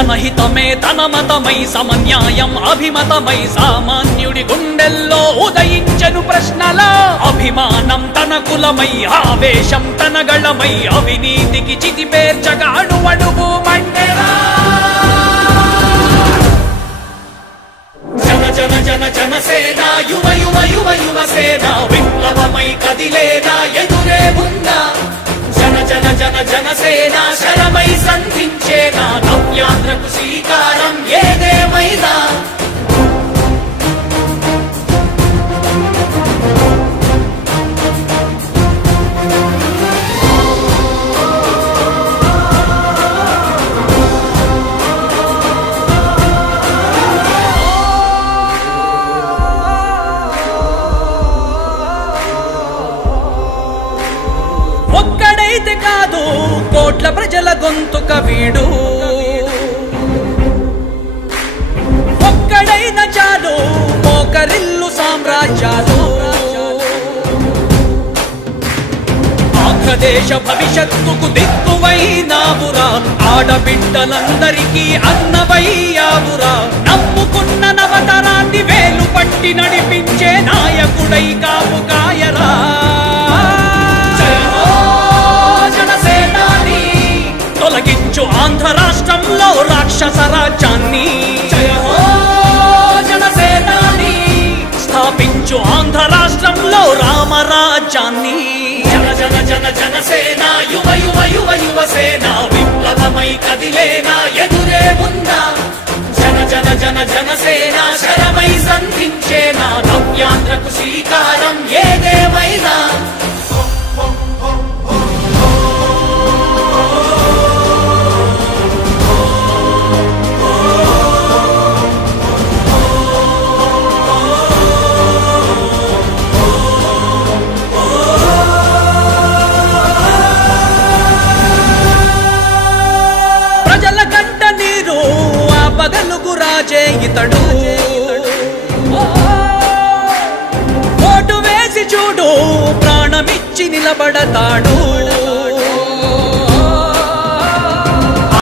జనహితమే తన మతమై సమన్యాయం అభిమతమై సామాన్యుడి గుండెల్లో ఉదయించెను ప్రశ్నల అభిమానం తన కులమై ఆవేశం తన గళమై అవినీతికి చితి పేర్చగా అడువడుగు మండెరా జన జన జన జనసేన యువ యువ యువ యువసేన విప్లవమై కదిలేనా ఎదురే ఉందా జన జన జన జనసేన శరమై సంధించేనా నవ్యాంధ్రకు శ్రీకారం ఏదేమైనా ఒక్కడైతే కాదు కోట్ల ప్రజల గొంతుక వీడు ఒక్కడైన చాలు మోకరిల్లు సామ్రాజ్యాలు ఆంధ్రదేశ భవిష్యత్తుకు దిక్కువైనావురా ఆడబిడ్డలందరికీ అన్నవయ్యావురా నమ్ముకున్న నవతరాన్ని వేలు పట్టి నడిపించే నాయకుడై కాపు కాయరా తొలగించు ఆంధ్ర రాష్ట్రంలో రాక్షస రాజ్యాన్ని జయ హో జనసేనాని స్థాపించు ఆంధ్ర రాష్ట్రంలో రామరాజ్యాన్ని జన జన జన జనసేన యువ యువ యువ యువసేన విప్లవమై కదిలేనా ఎదురే ఉందా జన జన జన జనసేన శరమై సంధించేనా నవ్యాంధ్రకు శ్రీకారం ఏదేమైనా పగలుగు రాజే ఇతడు ఓటు వేసి చూడు ప్రాణమిచ్చి నిలబడతాడు